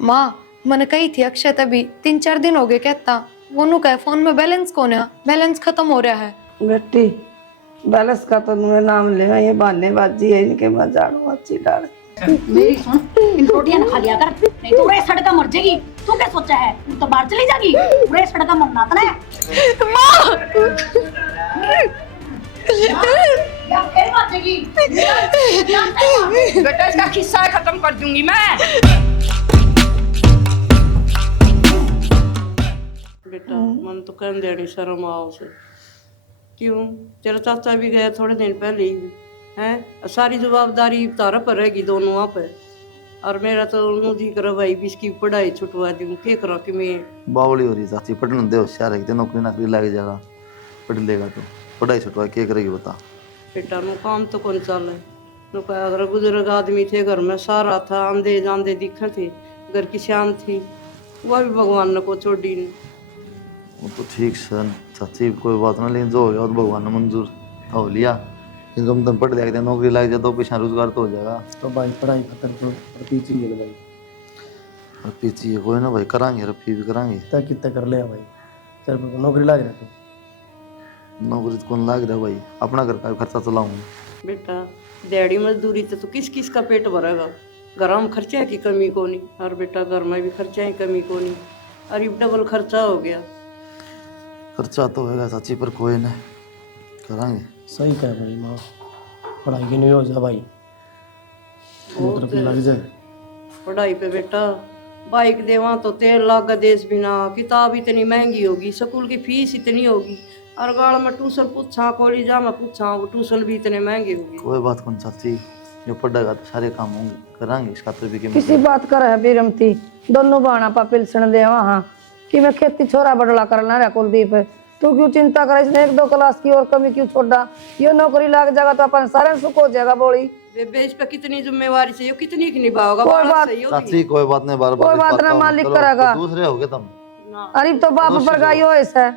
माँ मैंने कही थी अक्षय तभी 3-4 दिन हो गए कहता वो नु कहे फोन में बैलेंस कौन है, बैलेंस खत्म हो रहा है। बेटी बैलेंस का तो तुम्हें नाम ले, ये बहानेबाजी है इनके, मैं झाड़ू अच्छी डाल। मेरी सुन, इन रोटियां ना खा लिया कर, नहीं तो पूरे सड़का मर जाएगी। तू क्या सोचा है, तू तो बाहर चली जाएगी, पूरे सड़का मरना था ना। या फिर मर जाएगी। बेटा इसका किस्सा खत्म कर दूंगी मैं। बेटा मन तो कहने देनी शर्म आओ से। क्यों, तेरा चाचा भी गया थोड़े दिन पहले ही है, सारी जवाबदारी तारा पर रहेगी दोनों आप पे। और मेरा तो मुझी करो भाई भी इसकी पढ़ाई छुटवा दूँ, क्या करो कि मैं बावली हो रही चाची, पढ़ने दे, होशियार है, नौकरी नाकरी लग जाएगा, पढ़ लेगा तो पढ़ाई छुटवा क्या करेगी बता। बेटा नु काम तो कौन चल है नु, अगर बुजुर्ग आदमी थे घर में, सारा था, आंदे जांदे दिखे थे, घर की शान थी, वह भी भगवान ने को छोड़ी नहीं। वो तो ठीक सर चाची कोई बात ना, लेकिन जो हो गया तो भगवान ने मंजूर हो लिया। इनको तुम पढ़ लिया नौकरी लग जाए तो पीछा रोजगार तो हो जाएगा। तो भाई पढ़ाई खत्म तो पीछे ही है भाई, और पीछे कोई ना भाई, करांगे रफी भी करांगे। तक कितना कर लिया भाई, तेरे को नौकरी लग रहा है। नौकरी तो कौन लाग रहा है भाई, अपना घर का खर्चा चलाऊंगा। बेटा दिहाड़ी मजदूरी तो किस किस का पेट भरेगा, घर में खर्चा की कमी को नहीं, और बेटा घर में भी खर्चा की कमी को नहीं, और ये डबल खर्चा हो गया। खर्चा तो होगा चाची, पर कोई ना करांगे। सही कह भाई माँ, पढ़ाई की नहीं हो जा भाई, तरफ लग जाए पढ़ाई पे बेटा, बाइक देवा तो 13 लाख का देश बिना, किताब इतनी महंगी होगी, स्कूल की फीस इतनी होगी, और गाड़ में ट्यूशन पूछा, कॉलेज में पूछा, वो ट्यूशन भी इतने महंगे होगी। कोई बात कौन चाची, जो पढ़ेगा तो सारे काम होंगे, करांगे इसका तो भी किसी बात कर है बीरमती, दोनों बाणा पा पिलसन दे वहाँ कि मैं खेती छोरा बदला करना रहा कुलदीप, तू क्यों चिंता कर, इसने 1-2 क्लास की और कमी क्यों छोड़ा, ये नौकरी लग जाएगा तो अपन सारे सुख हो जाएगा। बोली बेबे इस पे कितनी जिम्मेवारी से, कितनी की निभाओगा, कोई बात चाची कोई बात नहीं, बार कोई बात ना, मालिक करेगा, दूसरे हो गए तुम। अरे तो बाप पर गई हो ऐसा,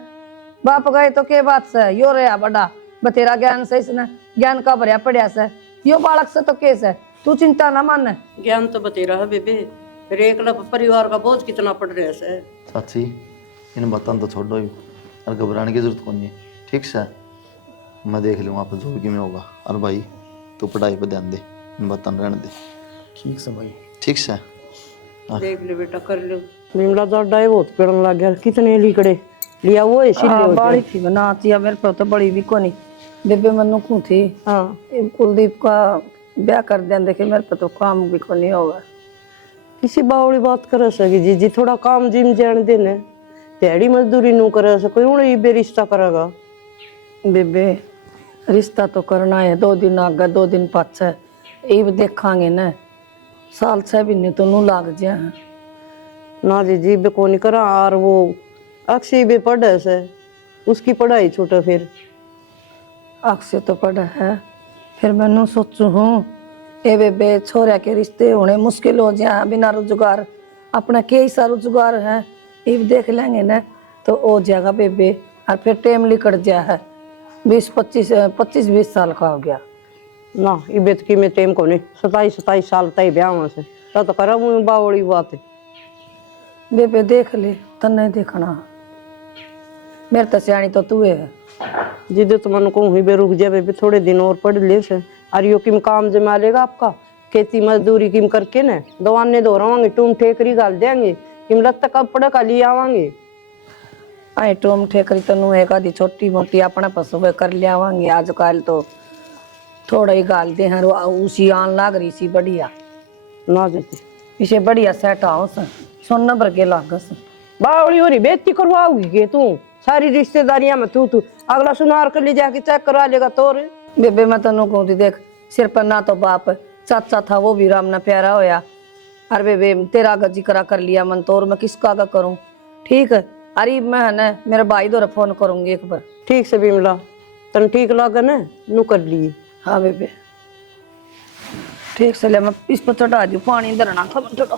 बाप गए तो के बात से यो रहा बड़ा बतेरा ज्ञान से, इसने ज्ञान का भरिया पड़िया से, यो बालक से तो केस है, तू चिंता ना मान। ज्ञान तो बतेरा है बेबे, फिर एक परिवार का बोझ कितना पड़ रहा है। चाची इन बातों तो छोड़ो ही, और घबराने की जरूरत कौन है, ठीक से मैं देख लूँगा आप जो भी में होगा। और भाई तू पढ़ाई पे ध्यान दे, इन बातों रहने दे, ठीक से भाई, ठीक से देख ले बेटा, कर लो। बिमला तो डाय बहुत पेड़न लग गया, कितने लीकड़े लिया वो इसीलिए बड़ी थी बना चिया, मेरे पे तो बड़ी भी कोनी बेबे मनु को थी। हाँ कुलदीप का ब्याह कर दिया, देखे मेरे पे तो काम भी कोनी होगा। किसी बावड़ी बात कर सके जी, थोड़ा काम जिम जान देने, दिहाड़ी मजदूरी नू कर सके, उन्हें ये रिश्ता करेगा। बेबे रिश्ता तो करना है, 2 दिन आगे 2 दिन पाछे, ये देखांगे ना, साल 6 महीने तो नू लाग जा ना जी बे को नहीं करा। और वो अक्षय भी पढ़े से, उसकी पढ़ाई छूटे, फिर अक्षय तो पढ़ा है, फिर मैनू सोचू हूँ ए बेबे छोरा के रिश्ते होने मुश्किल हो जाए, बिना रोजगार अपना के ही सा रोजगार है, ये देख लेंगे ना तो हो जाएगा बेबे। और फिर टाइम निकट जाए है, 25-20 साल का हो गया ना, ये बेत की में टेम को नहीं, 27 साल तय ब्याह से तो करा बावड़ी बात है। बेबे देख ले, तो नहीं देखना, मेरे तो सियाणी तो तू है जिद तो मन को हुई बे, रुक जा बेबे थोड़े दिन और पढ़ ले से, और यो किम काम जमा लेगा आपका, खेती मजदूरी किम करके न दवाने दोहरावांगे, टूम ठेकरी गाल देंगे, किम लगता कपड़ा का लिए आवांगे। आई टूम ठेकरी तो नू एक आधी छोटी मोटी अपना पशु कर ले आवांगे, आजकल तो थोड़ा ही गाल दे हैं, उसी आन लाग रही सी बढ़िया ना देते पीछे बढ़िया सेट हाउस सोना भर के लागस। बावड़ी हो रही बेइज्जती करवाओगी के तू, सारी रिश्तेदारियां में तू अगला सुनार कर ले जाके चेक करा लेगा तोर। बेबे मैं तेन कहती देख, सिर पर ना तो बाप चाचा था, वो भी राम ना प्यारा होया, अरे बेबे तेरा गजी करा कर लिया मन तो, और मैं किसका का करूं, ठीक है। अरे मैं ना मेरे भाई दो फोन करूंगी एक बार। ठीक से बिमला, तन ठीक लगे ना नू कर लिए। हाँ बेबे ठीक से ले, मैं इस पर चढ़ा दी पानी धरना था थोड़ा,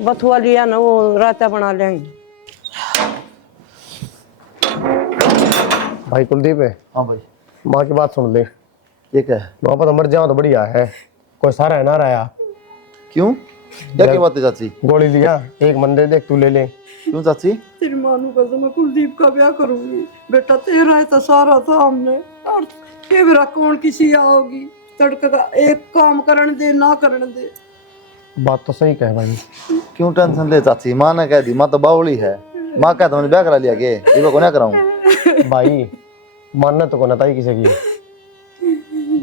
बथुआ लिया ना, वो रायता बना लेंगे। भाई कुलदीप है। हाँ भाई माँ की बात सुन ले, ये क्या है, वहाँ पर तो मर जाओ तो बढ़िया है, कोई सारा है ना रहा। क्यों क्या बात है चाची? गोली लिया, एक मंदिर देख तू ले ले। क्यों चाची? तेरी मानू का मैं कुलदीप का ब्याह करूंगी बेटा, तेरा है तो सारा था हमने, और ये मेरा कौन किसी आओगी, तड़का का एक काम करने दे ना करने दे। बात तो सही कह भाई। क्यों टेंशन ले चाची? माँ ने कह दी, माँ तो बावली है। माँ कहता मैंने ब्याह करा लिया के ये को ना कराऊं। भाई मानना तो कोना ताई किसी की।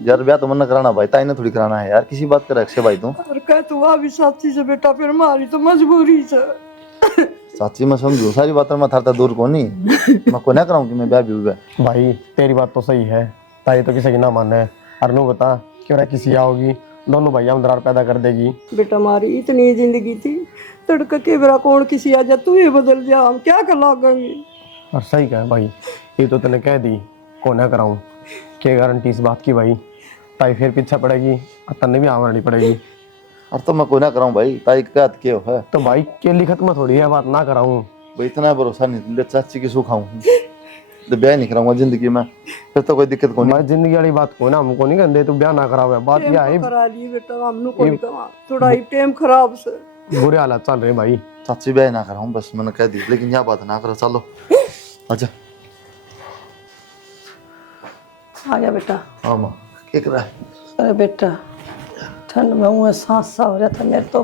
यार ब्याह तो मन कराना भाई, ताई ने थोड़ी कराना है यार। किसी बात कर अक्षय भाई तू। और कह तू आ भी साथी से बेटा, फिर हमारी तो मजबूरी से। चाची मैं समझू सारी बात, मैं थारता दूर को नहीं, मैं को ना कराऊं कि मैं ब्याह भी हुआ। भाई तेरी बात तो सही है, ताई तो किसी की ना माने। अरनू बता क्यों ना किसी आओगी, दोनों भैया दरार पैदा कर देगी। बेटा हमारी इतनी जिंदगी थी, तड़का के बेरा कौन किसी आ जा, तू ही बदल जा, हम क्या कर लागेंगे। और सही कह भाई, ये तो तूने कह दी को ना कराऊं, क्या गारंटी इस बात की भाई? ताई फिर पीछे पड़ेगी और तन्ने भी आमरनी पड़ेगी। और तो मैं को ना कराऊं भाई, ताई का क्यों है तो भाई के लिखत में थोड़ी है बात ना कराऊं। भाई, इतना भरोसा नहीं ले चाची की सुखाऊं तो ब्याह नहीं कराऊंगा जिंदगी में, फिर तो कोई दिक्कत को नहीं। मैं जिंदगी वाली बात को ना हमको नहीं कहते, तू ब्याह ना करावे। बात यह है करा ली बेटा, हमनु को नहीं कहा, थोड़ा ही टाइम खराब से। बुरे हालात चल रहे भाई। चाची ब्याह ना कराऊं बस, मैंने कह दी, लेकिन यह बात ना करो। चलो अच्छा आ गया बेटा। हाँ माँ क्या कर रहा है? अरे बेटा ठंड में मुँह सांस सा हो रहा था मेरे तो।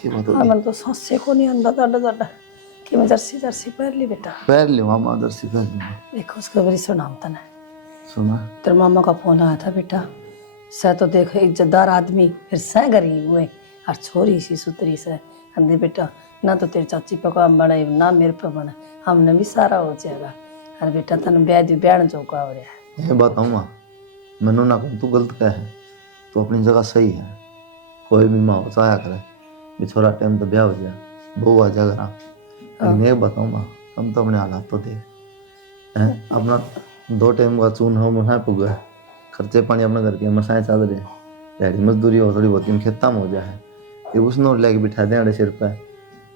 क्या बात हाँ होगी? मैंने तो सांस से को नहीं अंदा डाडा कि मैं जर्सी जर्सी पहन ली बेटा। पैर लियो मामा, दर्शी पैर लियो। देखो उसका बड़ी सुनाम था ना, सुना तेरे मामा का फोन आया था बेटा। सह तो देख इज्जतदार आदमी, फिर सह गरीब हुए और छोरी सी सुतरी से अंधे बेटा, ना तो तेरी चाची पे काम बने ना मेरे पे बने, हमने भी सारा हो जाएगा। अरे बेटा तन ब्याह दी ब्याह जो का हो रहा है। ये बात आऊँ मैनू ना कहूँ, तू गलत कह है, तो अपनी जगह सही है। कोई भी माँ चाया करे भी छोरा टाइम तो ब्याह हो जाए, बहू आ जा करा। लेकिन ये बताऊँ माँ, हम तो अपने हालात तो देख हैं, अपना 2 टाइम का चून हो मसाए पुग है, खर्चे पानी अपने घर के मसाए चल रहे, दिहाड़ी मजदूरी हो थोड़ी बहुत खेता में हो जाए, ये उसने लेके बिठा दें अड़े सिर पे,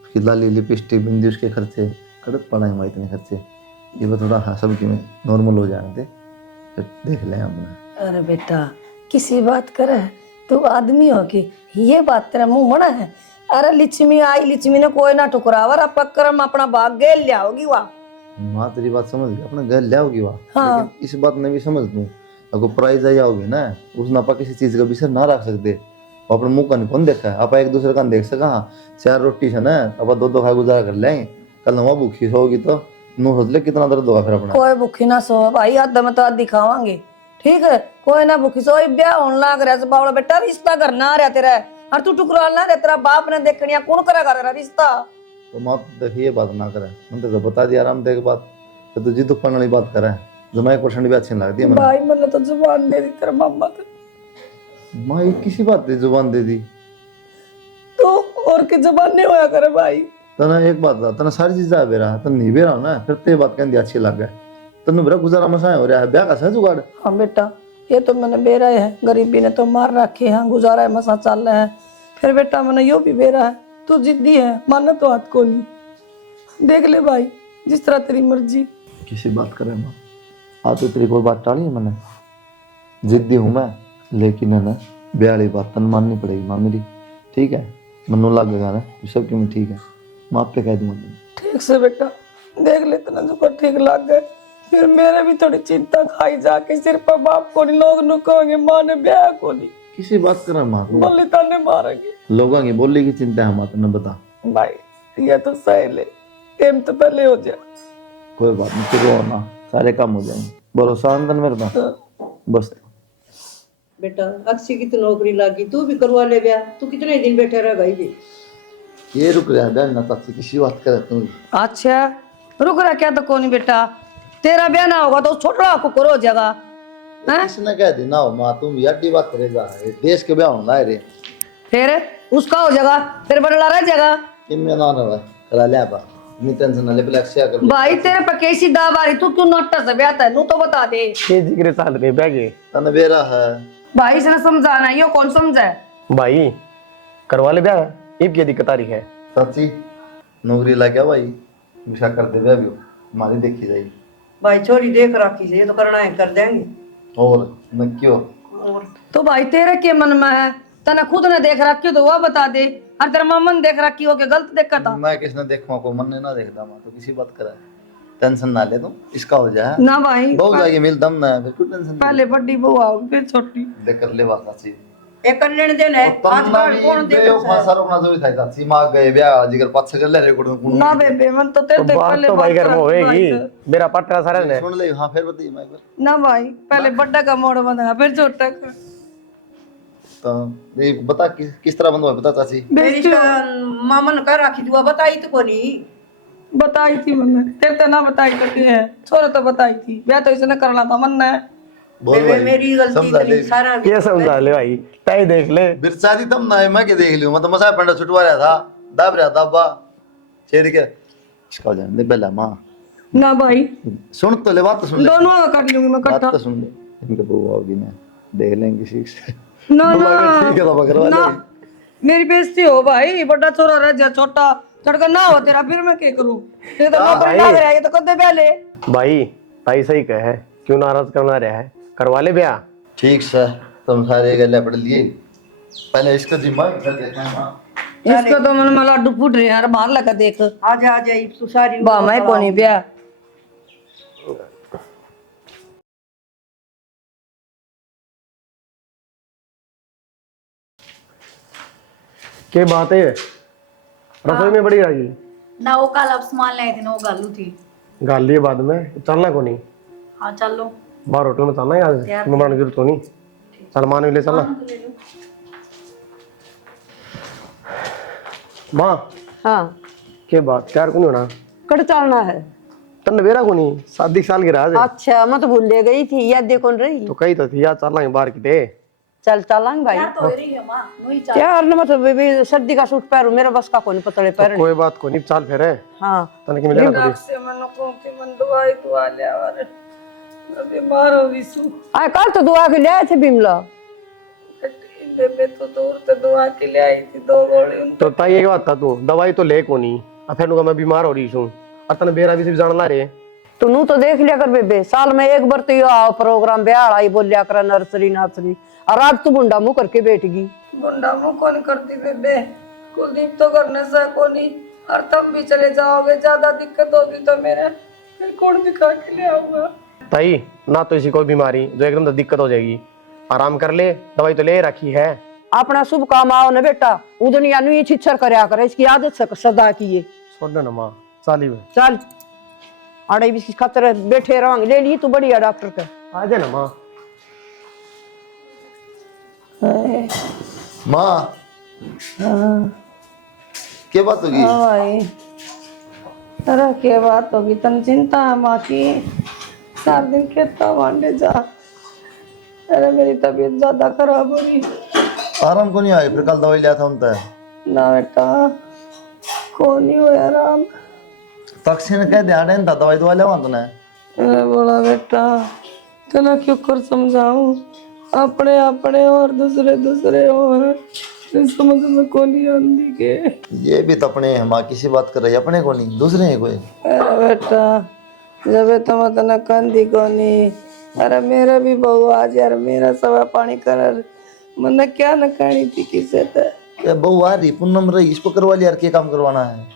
उसकी लाली लिपस्टिक बिंदी उसके खर्चे, कड़क पड़ा है इतने खर्चे। ये भी थोड़ा हाँ सब कि नॉर्मल हो जाए थे, फिर देख लें हमने। अरे बेटा किसी बात करे तू आदमी हो कि ये बात तेरा मुंह मना है। अरे लिच्छमी आई, लिच्छमी ने कोई ना ठुकरावर, अब पक्कर अपना भाग गेल लियाओगी वाह। माँ तेरी बात समझ गई, अपने घर ले आओगी वहाँ। हाँ। लेकिन इस बात में भी समझ दूँ, अगर प्राइज आई आओगी ना, उसने आप किसी चीज का विषय ना रख सकते। वो अपने मुंह का नहीं कौन देखा है, आप एक दूसरे का देख सका। हाँ 4 रोटी से ना अब 2 खा गुजारा कर लेंगे, कल नवा भूखी होगी तो नू सोच ले कितना दर्द होगा फिर अपना। कोई भूखी ना सो भाई, आधा में तो आधी खावांगे, ठीक है। कोई ना भूखी सो, ब्याह होने लग रहा है बावड़ा बेटा, रिश्ता करना आ रहा तेरा, और तू टुकरा ना रहा, तेरा बाप ने देखनिया कौन करेगा तेरा रिश्ता। तो माँ देखिए बात ना करे, मैंने तो बता दिया आराम देख बात, तो तुझी दुख पड़ने वाली बात करे जो मैं 1% भी अच्छी नहीं लगती है मैंने। भाई मैंने तो जुबान दे दी तेरे मामा को। माँ ये किसी बात की जुबान दे दी? तो और की जुबान नहीं होया करे भाई। तना एक बात था, तना सारी चीज आवे रहा, तन नहीं बेरा ना, फिर ते बात कहती अच्छी लग गए, तनु मेरा गुजारा मसाए हो रहा है, ब्याह का सह जुगाड़। हाँ बेटा ये तो मैंने बेरा है, गरीबी ने तो मार रखे हैं, गुजारा है मसा चल रहा है। फिर बेटा मैंने यो भी बेरा है, तू जिद्दी है, मानना तो हाथ को नहीं। देख ले भाई जिस तरह तेरी मर्जी। किसी बात करे माँ, आज तो तेरी कोई बात टाली है मैंने, जिद्दी हूँ मैं, लेकिन है ना ब्याह वाली बात तन माननी पड़ेगी माँ मेरी, ठीक है? मनु लगेगा ना सब क्यों ठीक है, मैं आप पे कह दूंगा। ठीक से बेटा देख ले तेना जो ठीक लग गए, फिर मेरे भी थोड़ी चिंता खाई जाके सिर पर बाप को नहीं, लोग नु कहेंगे माँ ने ब्याह को नहीं, किसी बात करे माँ तू, बोली ताने मारेंगे लोगों की बोली की चिंता है माँ, तुमने बता। भाई ये तो सही ले, टाइम तो पहले हो जाए। कोई बात नहीं, तू रो ना, सारे काम हो जाएंगे, भरोसा अंदर मेरे पास बस। बेटा अक्षय की तो नौकरी लगी, तू भी करवा ले ब्याह, तू कितने दिन बैठे रह गई जी। ये रुक रहा है ब्याह ना, चाची किसी बात करे तू। अच्छा रुक रहा क्या तो कौन बेटा, तेरा ब्याह ना होगा तो छोटा को करो जगह। किसने कह दी ना हो माँ, तुम भी अड्डी बात करेगा, देश के ब्याह होना है रे, फिर उसका हो जाएगा, फिर बदला रह जाएगा। किम्मे ना ना करा ले आप, इतनी टेंशन ना ले, पहले अक्षय कर। भाई तेरे पे कैसी दाव आ रही, तू क्यों नोटा से ब्याह है, नू तो बता दे। ये जिक्र साल के बैगे तन बेरा है भाई से समझाना, यो कौन समझा है। भाई करवा ले ब्याह, इब क्या दिक्कत आ रही है? चाची नौकरी लग गया भाई, विशा कर दे ब्याह भी हमारी देखी जाएगी। भाई छोरी देख रखी से, ये तो करना है कर देंगे। और न क्यों तो भाई तेरे के मन में है, तना खुद ने देख रखी तो वो बता दे, और तेरा मामा ने देख रखी हो के गलत देखा था। मैं किसने देखवा को मन ने ना देखता, मैं तो किसी बात करा टेंशन ना ले, तुम इसका हो जाए ना भाई, बहुत जाके मिल दम ना है, फिर क्यों टेंशन पहले बड़ी बहू आओगी फिर छोटी। ले कर ले बात अच्छी एक कर लेने देने आज कल कौन देख फांसा रोकना जो था था सीमा गए ब्याह जिगर पाछे कर ले रिकॉर्ड ना बेबे मन तो तेरे बात पहले तो भाई बात घर में करा होएगी, भाई। मेरा पट्टा सारे ने। सुन ले, हां फिर बताइए मैं एक बार। ना भाई पहले बड़ा का मोड़ बंधा फिर छोटा का। तो ये बता किस तरह बंद हुआ बता चाची। मेरी मामन कर रखी दुआ बताई तो कोनी बताई थी मैंने, तेरे तो ना बताई तो के है, छोरे तो बताई थी, ब्याह तो इसने करना था मन ने। बोल भाई मेरी गलती समझा ले, इतनी सारा ये समझा ले भाई, ताई देख ले। बिरसादी तम ना है, मैं के देख लियो, मैं तो मसा पंडा छुटवा रहा था, दाब रहा था बा छेड़ के इसका हो जाने दे बेला मां। ना भाई सुन तो ले, बात तो सुन ले, दोनों का काट लूंगी मैं बात इकट्ठा। तो सुन ले, इनके बहू आओगी ना देख लेंगे किसी से। ना ठीक ना है तो करवा ना ले। मेरी बेइज्जती हो भाई, बड़ा छोरा रह जा छोटा चढ़कर ना हो तेरा, फिर मैं क्या करूं? ये तो नौकरी लग रहा है, ये तो कदे पहले। भाई ताई सही कहे, क्यों नाराज करना रहा है, करवा ले ब्याह। ठीक से तुम सारे गले पढ़ लिए, पहले इसका जिम्मा कर देते हैं मां। इसको तो मन में लाडू फूट रहे यार, बाहर लगा देख आ जा तू सारी बा मैं कोनी ब्याह। के बात है रसोई में बड़ी रही ना वो कल अब सामान लाए थे ना, वो गालू थी। गाल लिए बाद में चलना को नहीं, हाँ चल लो। बाहर होटल में चलना है आज, मैं बड़ा जरूरत नहीं, सलमान भी ले चलना। माँ हाँ के बात क्या को नहीं होना, कट चलना है। तन बेरा को नहीं, शादी साल की राज है। अच्छा मैं तो भूल गई थी, याद देखो रही। तो कही तो थी यार चलना बाहर किते। चल चलांगे भाई यार तो हो रही है माँ, वही चल। यार ना मतलब बेबी सर्दी का सूट पहनूं, मेरे बस का कोई पतले तो पहन। कोई बात को नहीं, चाल फिर है हाँ तन के मिलेगा थोड़ी। से मन को के मन दुआई दुआ ले और मैं बीमार हो विसु। आ कल तो दुआ के ले आए थे बिमला, बेबे तो दूर से दुआ के ले आई थी 2 गोली। तो ताई एक बात था, तू दवाई तो ले को नहीं, अब फिर मैं बीमार हो रही हूँ, और तन बेरा भी सिर्फ जानना रे। तो नू तो देख लिया कर बेबे, साल में एक बार तो यो आओ प्रोग्राम ब्याह आई बोल लिया कर नर्सरी नर्सरी, और आज तू बुंडा मुंह करके बैठ गई। बुंडा मुंह कौन करती बेबे, कुलदीप तो करने से कोनी, और तुम भी चले जाओगे, ज्यादा दिक्कत होगी तो मेरे फिर कौन दिखा के ले आऊंगा। ताई ना तो इसी कोई बीमारी जो एकदम तो दिक्कत हो जाएगी, आराम कर ले, दवाई तो ले रखी है। अपना शुभ काम आओ ना बेटा, उ दुनिया नु ये छिछर करया करे, इसकी आदत से सदा की ये। छोड़ ना माँ, चाली में चल अड़े भी खतर बैठे रहोगे, ले ली तू बढ़िया डॉक्टर का। आ जा ना माँ। माँ क्या बात होगी? भाई अरे क्या बात होगी, तन चिंता है माँ की, 4 दिन खेता वांडे जा। अरे मेरी तबीयत ज्यादा खराब हो रही। आराम को नहीं आए, फिर कल दवाई लिया था उनका ना बेटा को नहीं हो आराम। तक्षण कह दे आड़े था दवाई दवा लेवा तूने। अरे बोला बेटा तना क्यों कर समझाऊं, अपने अपने और दूसरे दूसरे और समझ में को नहीं आंदी के। ये भी तो अपने हैं माँ, किसी बात कर रही है, अपने को नहीं दूसरे हैं कोई। अरे बेटा जब तुम तना कंदी को नहीं, अरे मेरा भी बहू आज यार मेरा सवा पानी कर मन क्या न कहनी थी किसे ते। ये बहू आ रही पूनम रही, इसको करवा लिया यार, क्या काम करवाना है?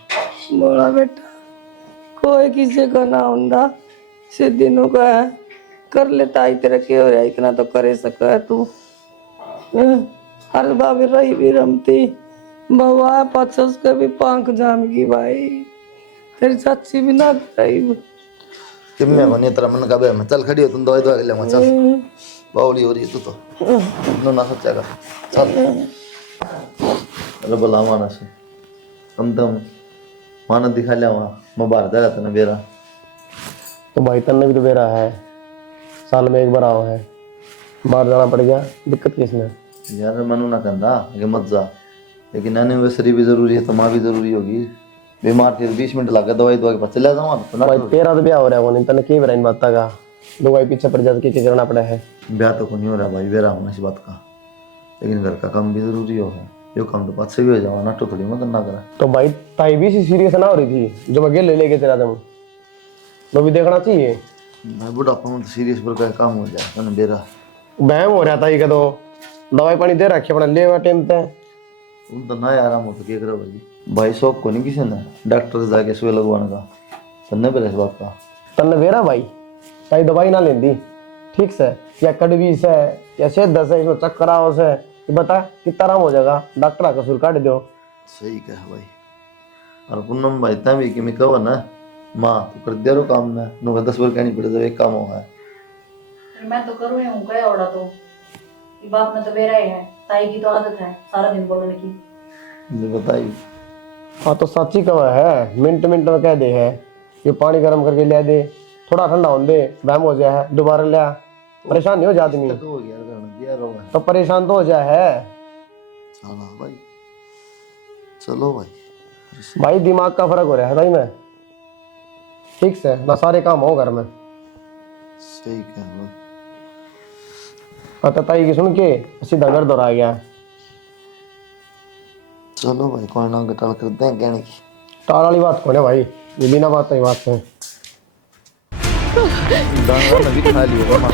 बोला बेटा कोई किसी को ना हुंदा, सीधी नु का है कर लेता ही तेरा के हो रहा, इतना तो करे सका है तू। हर बाबी रही भी रमती बउआ पाछे उसके भी पांख जामगी भाई, तेरी चाची भी ना रही। कि मैं बनी तेरा मन का बे, मैं चल खड़ी हो, तुम दवाई दवा के ले चल, बावली हो रही है तू तो नो ना सोचेगा चल। अरे बोला माना से कम तो माना दिखा लिया वहाँ, मैं बाहर जा रहा था ना बेरा। तो भाई तन्ने भी तो बेरा है, साल में एक बार आओ है, बाहर जाना पड़ गया, दिक्कत किसने? यार मनु ना कहता कि मत जा, लेकिन एनिवर्सरी भी जरूरी है तो माँ भी जरूरी होगी, बीमार फिर 20 मिनट लगे दवाई दवा के पास चले जाऊँ तो ना। भाई तेरा तो ब्याह हो रहा है, वो नहीं तने की बेरा इन बात का, दवाई पीछे पड़ जाते क्या करना पड़ा है। ब्याह तो को नहीं हो रहा भाई, बेरा होना इस बात का, लेकिन घर का काम भी जरूरी हो है, यो काम तो पास से भी हो जाओ ना, तो थोड़ी मत ना करा। तो भाई ताई भी सीरियस ना हो रही थी जो मैं गेल लेके तेरा तुम तो भी देखना चाहिए भाई बुढ़ापा में तो सीरियस पर का काम हो जाए ना बेरा। बहम हो रहा था ये तो दवाई पानी दे रखी अपना ले टाइम पे। तुम तो ना आराम हो तो क्या करो भाई शौक को नहीं किसी ने डॉक्टर से जाके सुई लगवाने का सुनने पर इस बात का तन्ने वेरा भाई ताई दवाई ना लेंदी ठीक से या कड़वी से या सेधा से इसमें चक्कर आओ से कि बता कितना आराम हो जाएगा डॉक्टर का सुर काट दो। सही कहा भाई। और पूनम भाई तभी कि मैं कहो ना माँ तो कर दिया रो काम में नुका 10 बार कहनी पड़े जब एक काम होगा फिर मैं तो करूँ हूँ क्या ओड़ा तो ये बाप में तो मेरा ही है, ताई की तो आदत है सारा दिन बोलने की। मुझे बताई हाँ तो सच्ची कवा है मिनट मिनट में कह दे है ये पानी गर्म करके ले दे थोड़ा ठंडा होने दे वहम हो जाए दोबारा ले परेशान नहीं हो जाती नहीं हो गया करना दिया रो तो परेशान तो हो जाए है चलो भाई चलो भाई भाई दिमाग का फर्क हो रहा है भाई मैं ठीक से ना सारे काम हो घर में। सही कहा भाई। हाँ ताई की सुन के सीधा घर दौड़ा गया। चलो भाई कोई ना गटाल करते हैं कहने की टाल वाली बात कौन है भाई ये बिना बात की बात है। दाना नबी खा लिया मामा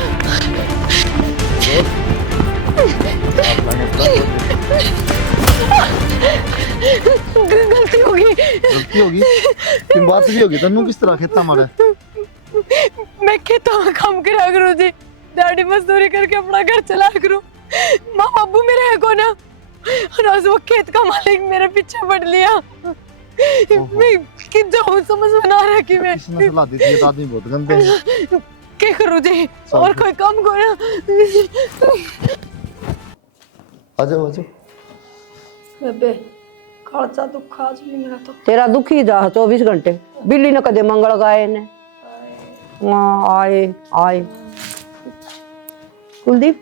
गलती होगी गलती होगी कि बात भी होगी तन्नू किस तरह खेता मारा मैं खेतों में काम करा करूँ जी दाढ़ी मजदूरी करके अपना घर चला करूँ माँ बाबू मेरा है कौन और आज वो खेत का मालिक मेरे पीछे पड़ लिया मैं कि जाऊँ समझ में ना रहा कि मैं किसने सलाह दी थी ये तो आदमी बहुत गंदे हैं क्या करूँ जी और कोई काम करो आ जाओ बेबे खर्चा दुख आज भी मेरा तो तेरा दुख ही जा 24 घंटे बिल्ली ने कदे मंगल गाए ने हाँ आए आए कुलदीप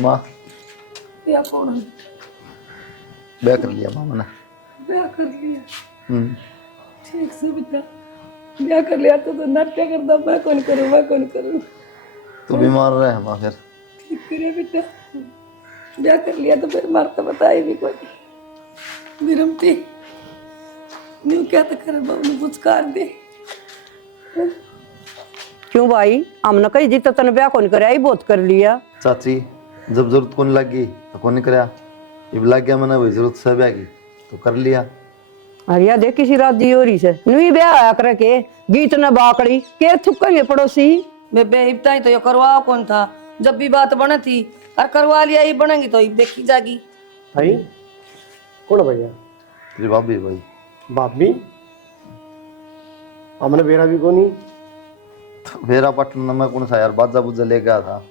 माँ या कौन है ब्याह कर लिया मामा ने ब्याह कर लिया ठीक से बेटा ब्याह कर लिया तो नाट्य करता मैं कौन करूँ तू बीमार रहे माँ फिर ठीक करे बेटा ब्याह कर लिया तो फिर मारता बताई भी कोई विरमती न्यू क्या तो कर बाबू कुछ कर दे क्यों भाई हमने कही जी तो तने ब्याह कौन करे ही बहुत कर लिया। चाची जब जरूरत कौन लगी तो कौन कराया जब लग गया मैंने वही जरूरत से ब्याह की तो कर लिया। अरे देख किसी रात दी हो रही से न्यू ब्याह आया करे के गीत न बाकड़ी के थुकेंगे पड़ोसी बेबे इब्ता ही तो ये करवा कौन था जब भी बात बने थी और करवा लिया ही बनेगी तो देखी जागी। भाई कौन भैया तेरी भाभी भाई भाभी हमने बेरा भी को नहीं मेरा पटना में कौन सा यार बाजा बुजा ले गया था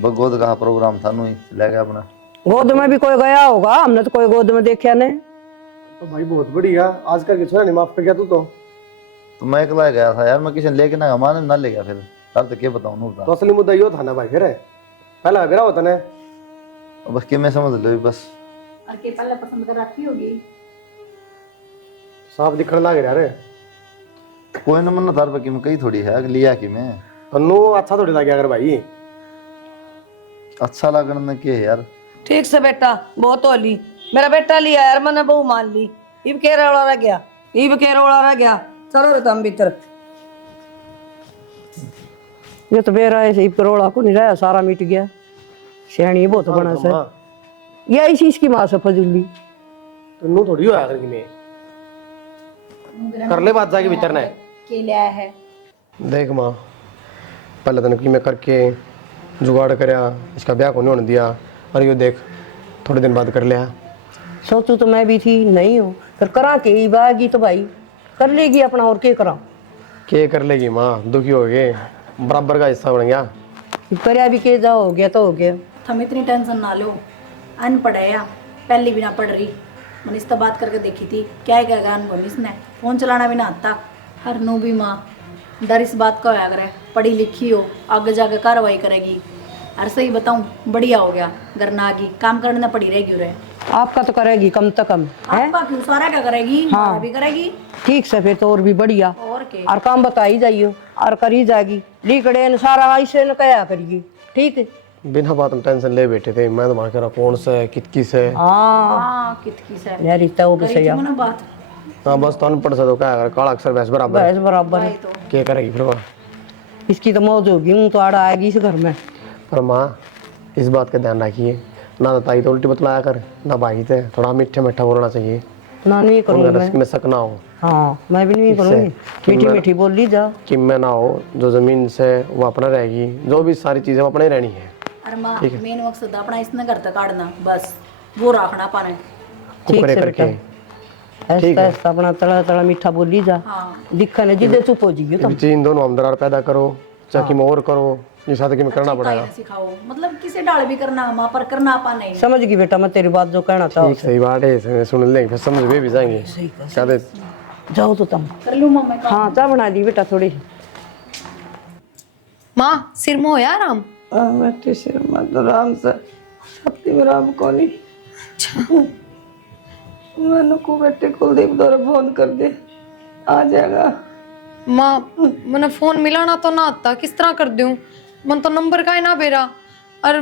गोद का प्रोग्राम था नु ले गया अपना गोद में भी कोई गया होगा हमने तो कोई गोद में देखा नहीं। तो भाई बहुत बढ़िया आजकल के छोरा नहीं माफ कर गया तू तो मैं अकेला गया था यार मैं किसी ने लेके ना हमारे ना ले गया फिर यार तो क्या बताऊं नूर तो असली मुद्दा यो था ना भाई फिर पहला बेरा होता ना बस के मैं समझ लो बस और के पहले पसंद कर रखी होगी साफ दिखने लग रहा रे कोई ना मन तार पर कि मैं कही थोड़ी है लिया कि मैं तन्नू अच्छा थोड़ी लगे अगर भाई अच्छा लगने के यार ठीक से बेटा बहुत होली मेरा बेटा लिया यार मैंने बहू मान ली इब के रोड़ा रह गया चलो रे तुम भीतर ये तो बेरा ऐसे ही करोड़ा को नहीं रहा सारा मिट गया श्रेणी बहुत बना से या इसी इसकी माँ से फजूली तन्नू थोड़ी हो आकर कि कर ले बात जाके भीतर ना के लिया है देख माँ पहले तने की मैं करके जुगाड़ करया इसका ब्याह को नहीं होने दिया और यो देख थोड़े दिन बाद कर लिया सोचू तो मैं भी थी नहीं हूँ फिर करा के ही बागी तो भाई कर लेगी अपना और क्या करा के कर लेगी माँ दुखी हो गए बराबर का हिस्सा बन गया करया भी के जाओ हो गया तो हो गया। हम इतनी टेंशन ना लो अनपढ़ है या पहली भी ना पढ़ रही मैंने इससे बात करके देखी थी क्या करेगा अनपढ़ इसने फोन चलाना भी ना आता हर नू भी माँ डर इस बात का होया करे पढ़ी लिखी हो आगे जाके कार्रवाई करेगी और सही बताऊं बढ़िया हो गया घर ना आगी काम करने पड़ी रहेगी उरे आपका तो करेगी कम से कम है आपका क्यों सारा क्या करेगी हमारा भी करेगी ठीक से फिर तो और भी बढ़िया और के और काम बताई जाइयो और करी जाएगी लिखड़े न सारा ऐसे न कया करिए ठीक है बिना बात में टेंशन ले बैठे थे मैं तो वहां कह रहा कौन से कितकी से हाँ कितकी से यार रिश्ता वो भी करी सही थी है मैंने बात हाँ बस तो अनपढ़ से तो क्या अगर काला अक्षर वैसे बराबर बस बराबर है। क्या करेगी फिर वहाँ इसकी तो मौज होगी हूँ तो आड़ा आएगी इस घर में पर माँ इस बात का ध्यान रखिए ना तो ताई तो उल्टी बतलाया कर, ना भाई थे थोड़ा मीठा मीठा बोलना चाहिए, ना नहीं करूंगी उनका मैं। रस में शक ना हो हाँ मैं भी नहीं करूंगी, कि मीठी मैं- मीठी बोल ली जा। कि मैं ना हो, जो जमीन से वो अपना रहेगी, जो भी सारी चीजें वो अपने ही रहनी है। अरे माँ मेन मकसद अपना इसने घर तक काटना बस, वो रखना पाने। ठीक ऊपरे से करके बेटा, ऐसा ऐसा अपना तड़ा तड़ा मीठा बोली जा। हाँ दिखा ने जिदे चुप हो जाइए तुम। इन दोनों हम दरार पैदा करो, चाहे में और करो, ये साथ में करना अच्छी पड़ेगा। ताई ने सिखाओ, मतलब किसे डाल भी करना माँ पर करना पा नहीं। समझ गई बेटा मैं तेरी बात जो कहना चाहूँ। ठीक सही बात है, इसे सुन लेंगे फिर समझ में भी जाएंगे। कहते जाओ तो तुम। कर लूँ माँ मैं काम। हाँ चाय बना दी बेटा थोड़ी। माँ सिर में होया आराम? बेटे सिर मत राम से शक्ति में राम को नहीं। मैंने को बेटे कुलदीप द्वारा फोन कर दे, आ जाएगा। माँ मैंने फोन मिलाना तो ना आता, किस तरह कर दूं? मन तो नंबर का ही ना बेरा। और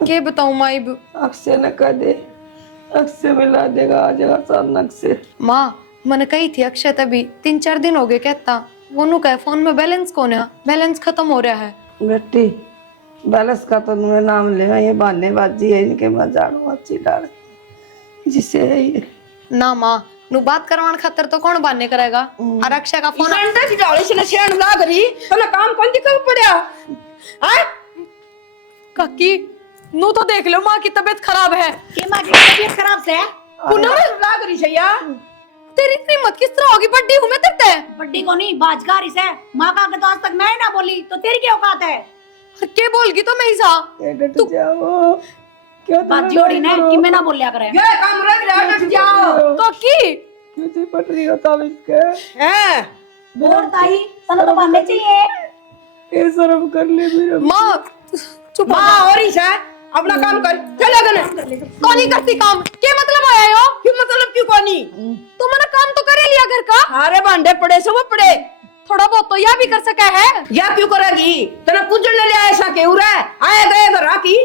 के बताऊं माँ अब? अक्षय ने कह दे, अक्षय मिला देगा, आ जाएगा अचानक से। माँ मैंने कही थी अक्षय तभी 3-4 दिन हो गए कहता, वो नु कहे फोन में बैलेंस कौन है, बैलेंस खत्म हो रहा है। बेटी बैलेंस का तो तुम्हें नाम ले, ये बहानेबाजी है इनके, मैं झाड़ू अच्छी डाल जिसे है ये। ना माँ नु बात करवाने खातर तो कौन बहाने करेगा? और अक्षय का फोन संडे की डाली से शेण लाग रही तने काम कौन दिखा पड़या है? काकी नु तो देख लो माँ की तबीयत खराब है। ये माँ की तबीयत खराब से है। पूनम लाग रही सैया तेरी इतनी हिम्मत किस तरह होगी? बड्डी हूँ मैं तेरे ते। बड्डी को नहीं बाजगारी से, माँ का तो आज तक मैं ना बोली तो तेरी क्या औकात है? के बोलगी तो मैं ही सा। डट जाओ, क्यों बात जोड़ी ने कि मैं ना बोलिया करे। ये काम रह गया डट जाओ काकी क्यों जी पट रही हो तब इसके? हैं और ताई तने तो मानने चाहिए। ये शर्म कर ले मेरे। माँ चुप मां हो रही है अपना काम कर चले गने कौन नहीं करती काम? क्या मतलब आया हो? क्यों मतलब क्यों कोनी तो मैंने काम तो कर ही लिया घर का, अरे भांडे पड़े से वो पड़े थोड़ा बहुत तो यह भी कर सका है। या क्यों करेगी तेरा पूजन ले लिया ऐसा के उरे आए गए घर आकी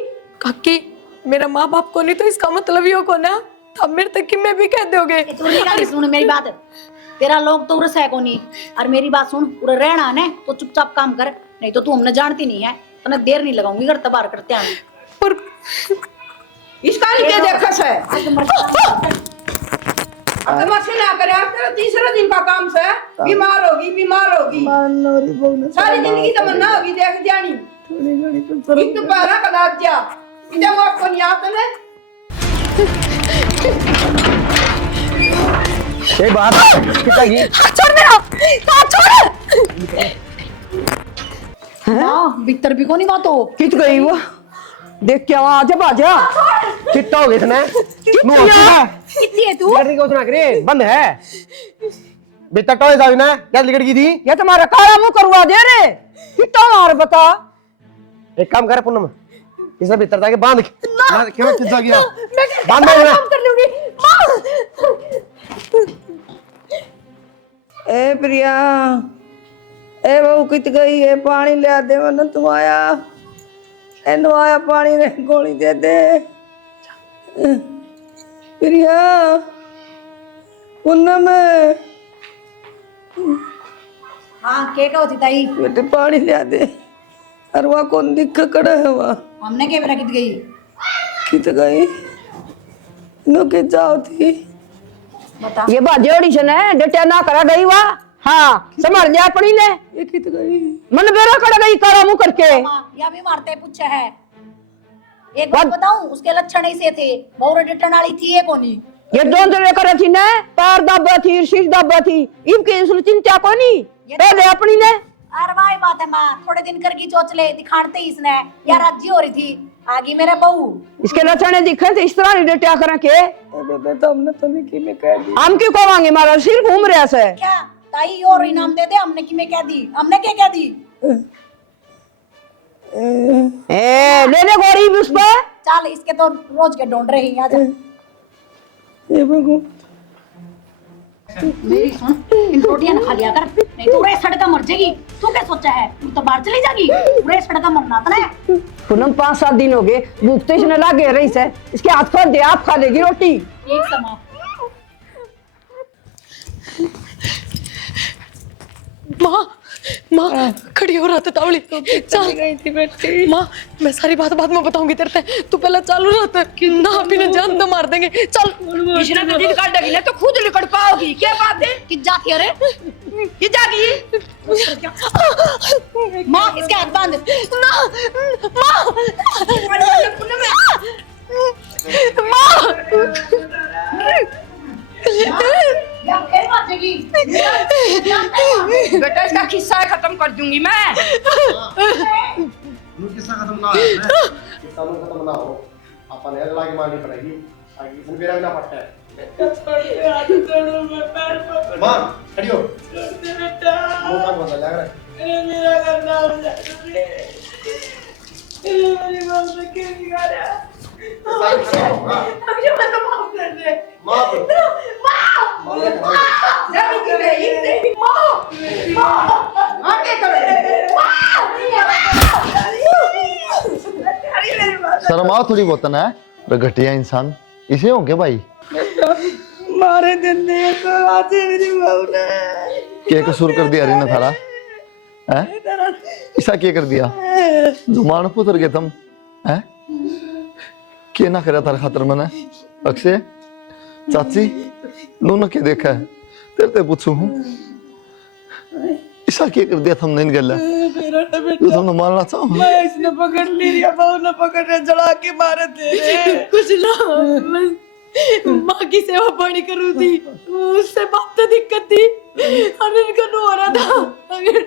काकी मेरा माँ बाप को नहीं तो इसका मतलब यो को ना, तब मेरे तक कि मैं भी कह दोगे। चुरली का सुन मेरी बात, तेरा लोग तो उरस है को नहीं, और मेरी बात सुन, उरे रहना है तो चुपचाप काम कर, नहीं तो तू हमने जानती नहीं है, तने देर नहीं लगाऊंगी घर तबार करते हैं। और इसका क्या देखा है अगर मत ना करे तेरा तीसरा दिन का काम से बीमार होगी सारी जिंदगी तमन्ना होगी देख जानी एक तो बारह का दाद जा इधर वो आपको नहीं आता ना ये बात पिताजी छोड़ मेरा हाथ छोड़। हाँ भीतर भी को नहीं बात हो। कित गई वो देख क्या वहां आजा बाजा। कितना हो गया इसने? मुंह होती है कितनी है तू? लड़की को सुना करे बंद है बेटा टॉय जावी ना क्या लिकड़ की थी। ये तुम्हारा काला मुंह करवा दे रे कितना मार बता। एक काम करे पूनम, इसे भीतर जाके बांध के ना क्यों किस गया मैं बांध दे ना। काम कर लूंगी। ए प्रिया, ए बहू कित गई है, पानी ले दे, वरना तू आया एनो आया पानी ने गोली दे दे। प्रिया पूनम हाँ के का होती ताई? बेटे पानी ले दे। अरे वहाँ कौन दिख कड़ा है वहाँ? हमने के बेरा कित गई? कित गई नो के जाओ थी। बता ये बात ऑडिशन है डटिया ना करा गई वा। हाँ समझ लिया अपनी ने ये कित गई? मन बेरा कर गई काला मुंह करके। या भी मारते पूछा है। एक बात बताऊं, उसके लक्षण ऐसे थे, बहुत डटन वाली थी ये कोनी। ये दोनों लेकर थी ने पैर दबा थी शीश दबा थी इनकी इसलिए चिंता को नहीं पहले अपनी ने। अरे भाई बात है माँ, थोड़े दिन कर की चोच ले दिखाते ही इसने यार राज्य हो रही थी आगे मेरे बहू। इसके लक्षण दिखे थे इस तरह नहीं डटिया करा के। बेबे तो हमने तो नहीं की में कह दी। हम क्यों कहेंगे मारा सिर घूम रहा से। क्या ताई और इनाम दे दे, हमने की में कह दी, हमने क्या कह दी? ए ले ले गोरी भी उस पर। चल इसके तो रोज के ढूंढ रही हैं, आजा। ये बहू मेरी सुन, इन रोटियां खा लिया कर, नहीं तो पूरे सड़का मर जाएगी। तू क्या सोचा है, तू तो बाहर चली जाएगी, पूरे सड़का मरना था ना। पूनम 5-7 दिन हो गए भूख तो इसने लागे रही से, इसके हाथ खोल दे आप खा लेगी रोटी। एक समा माँ माँ खड़ी बड़ी हो रहा था तावली। चल गई थी बेटी। माँ मैं सारी बात बाद में बताऊंगी तेरे से, तू पहले चालू रहता ना पीने जान तो मार देंगे। चल इसने तो दिन काटेगी ना तो खुद निकल पाओगी। क्या बात है कि जाती अरे कि जागी माँ इसके हाथ बांध ना माँ माँ या फिर बाजेगी बेटा इसका किस्सा खत्म कर दूंगी मैं। किस्सा खत्म ना है किस्सा खत्म ना हो अपन है लागी मारनी पड़ेगी आगे इसमें मेरा ना पड़ता है। मां खड़ी हो बेटा वो काम होता लग रहा है मेरा करना हो जाए मेरी मां से क्या बिगाड़ा है अब ये मैं तो माफ कर दे माफ मां जब की नहीं मां आगे करो शर्म आओ थोड़ी बहुत ना है घटिया इंसान इसे हो क्या भाई? मारे दिन दे तो आज मेरी बहू ने क्या कसूर कर दिया रीना थारा हैं? ऐसा क्या कर दिया जुमान पुत्र के तुम हैं? क्या ना करा थारा खातर मैंने अक्षय चाची दोनों के देखा है तेरे ते पूछू हूँ ऐसा क्या कर दिया तुमने इन गल्ला जो तुमने मारना चाहो मैं इसने पकड़ ली रिया बहू ने पकड़ के जला के मारे थे कुछ ना बस माँ की सेवा पानी करूँ थी, उससे बात तो दिक्कत थी और इनका नो हो रहा था। अगर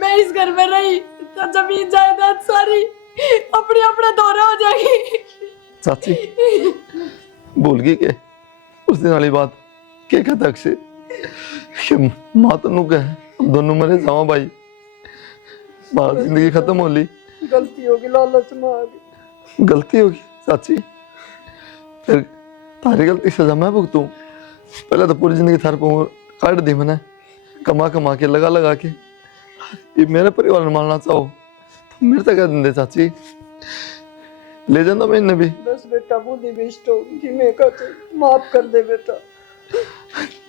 मैं इस घर में रही तो जमीन जायदाद सारी अपने अपने दौरा हो जाएगी। चाची भूल गई के उस दिन वाली बात क्या कहता अक्षय कि माँ तो नु कहे हम दोनों मरे जाओ भाई बाहर जिंदगी खत्म हो ली। गलती होगी लालच में आ गई गलती होगी चाची फिर तारी गलती सजा मैं भुगतूं? पहले तो पूरी जिंदगी थार पर काट दी मैंने कमा कमा के लगा लगा के ये मेरे परिवार में मारना चाहो तो मेरे तक कह दे चाची ले जाना मैं इन्हें भी बस बेटा बुद्धि बेस्ट होगी मैं कहते माफ कर दे बेटा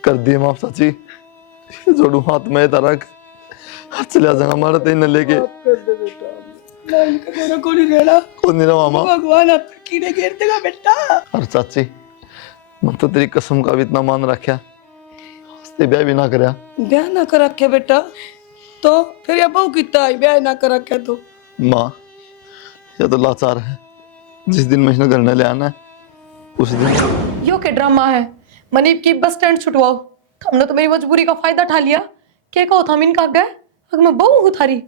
कर दिए माफ चाची जोड़ू हाथ में तरक चला जाऊंगा हमारा तेन लेके माफ कर दे बेटा मैं इनका तेरा को नहीं रहना कौन नहीं रहा मामा भगवान आप कीड़े घेर देगा बेटा। और चाची मैं तो तेरी कसम का भी इतना मान रखा हस्ते ब्याह भी ना करया ब्याह ना कर रखे बेटा तो फिर ये बहू कितना है ब्याह ना कर रखे तो माँ यह तो लाचार है जिस दिन मैं इसने घर न ले आना है उस दिन यो के ड्रामा है मनीप की बस स्टैंड छुटवाओ। हमने तो मेरी मजबूरी का फायदा उठा लिया। क्या कहो था इनका गए अगर मैं बहू हूँ थारी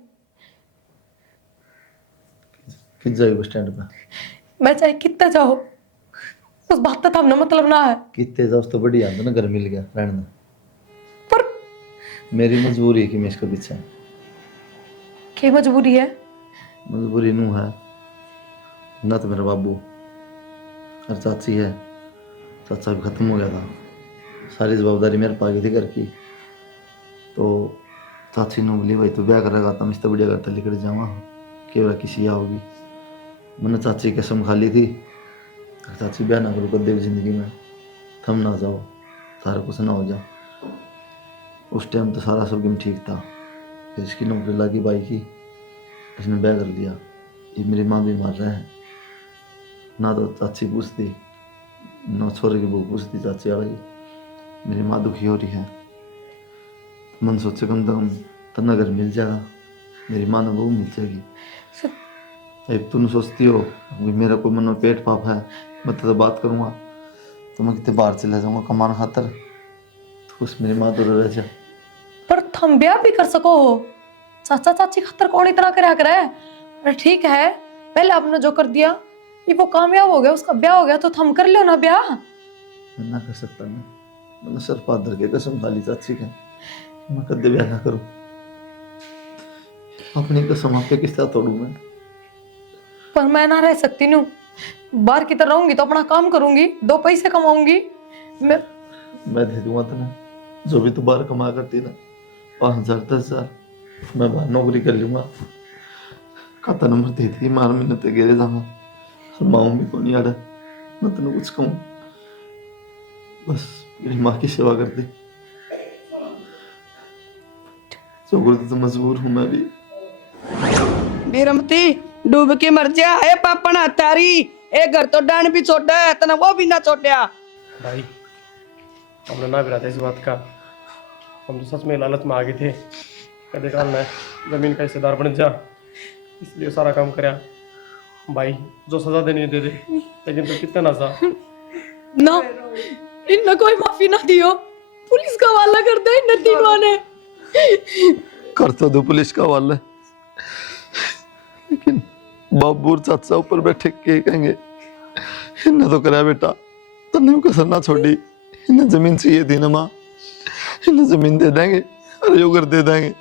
किस जाएगी बस स्टैंड पे मैं चाहे कितना चाहो उस बात का हमने मतलब ना है। कितने जा उस तो बढ़िया था ना घर मिल गया रहने पर मेरी मजबूरी है कि मैं इसके पीछे क्या मजबूरी है? मजबूरी नू है ना तो मेरा बाबू और चाची है चाचा भी खत्म हो गया था सारी जवाबदारी मेरे पा गई थी घर की तो चाची ने बोली भाई तू ब्याह करेगा तो मैं इससे बढ़िया करता लेकर जाऊँगा केवल किसी आओगी मैंने चाची की कसम खा ली थी चाची ब्याह ना करो कदे जिंदगी में थम ना जाओ सारा कुछ ना हो जा। उस टाइम तो सारा सब गेम ठीक था फिर इसकी नौकरी लगी भाई की इसने ब्याह कर लिया। ये मेरी माँ भी मार रहे हैं ना तो चाची पूछती ना छोरे की बहू पूछती चाची वाली मेरी माँ दुखी हो रही है मन सोचे कम से कम तना घर मिल जाएगा मेरी माँ ने बहू मिल जाएगी। अब तुम सोचती हो कि मेरा कोई मन में पेट पाप है मैं तो बात करूँगा तो मैं कितने बाहर चला जाऊँगा कमाने खातर तो उस मेरी माँ तो रह जा। पर थम ब्याह भी कर सको हो चाचा चाची खातर कौन इतना करा करे। अरे ठीक है पहले आपने जो कर दिया ये वो कामयाब हो गया उसका ब्याह हो गया तो थम कर लो ना ब्याह। मैं ना कर सकता ना मैंने सर पादर के कसम खा ली चाची का मैं कदे ब्याह ना करूँ अपनी कसम आपके किस तरह तोड़ू मैं। पर मैं ना रह सकती नू बाहर की तरह रहूंगी तो अपना काम करूंगी 2 पैसे कमाऊंगी मैं दे दूंगा तुम्हें जो भी तू बाहर कमा करती ना 5,000 10,000 मैं बाहर नौकरी कर लूंगा खाता नंबर दे दी मार महीने ते गिरे जाऊंगा माँ भी को नहीं आ रहा मैं तेन कुछ कहूँ बस मेरी माँ की सेवा कर दे जो तो मजबूर हूँ मैं भी मीरमती डूब के मर जा है पापना तारी ए घर तो डान भी छोटा है तना वो भी ना छोटा। भाई हमने ना भी इस बात का, हम तो सच में लालच में आ गए थे कदे काल में जमीन का हिस्सेदार बन जा, इसलिए सारा काम करया। भाई जो सजा देनी है दे दे, लेकिन तो कितना ना सा ना इनने कोई माफी ना दियो, पुलिस का हवाला कर दे इन तीनों ने। कर तो दो पुलिस का हवाला, लेकिन बाबूर चाचा ऊपर बैठे के कहेंगे इन्हें तो कराया बेटा, तन्ने कसर ना छोड़ी, इन्हें जमीन चाहिए थी ना माँ, इन्हें जमीन दे देंगे और यो घर दे देंगे।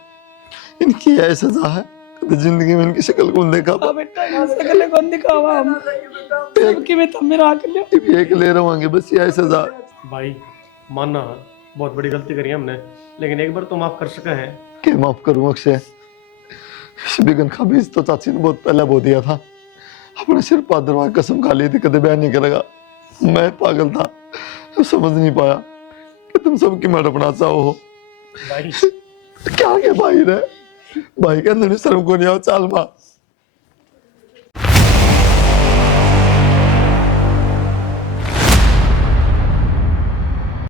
इनकी ऐसा सजा है कभी जिंदगी में इनकी शक्ल कौन देखा। बेटा सकले कौन दिखावा हम सबके में तुम मेरा आके लियो एक ले रहोगे बस ये सजा। भाई मानना बहुत बड़ी गलती करी हमने, लेकिन एक बार तो माफ कर सके हैं। के माफ करूं अक्षय, बिगन का बीज तो चाची ने बहुत पहले बो दिया था, अपने सिर पर दरवाज़ कसम खा ली थी कदे बयान नहीं करेगा। मैं पागल था, समझ नहीं पाया कि तुम सबकी मर अपना चाहो हो। भाई क्या के भाई रे, भाई के अंदर शर्म को नहीं आओ चाल माँ।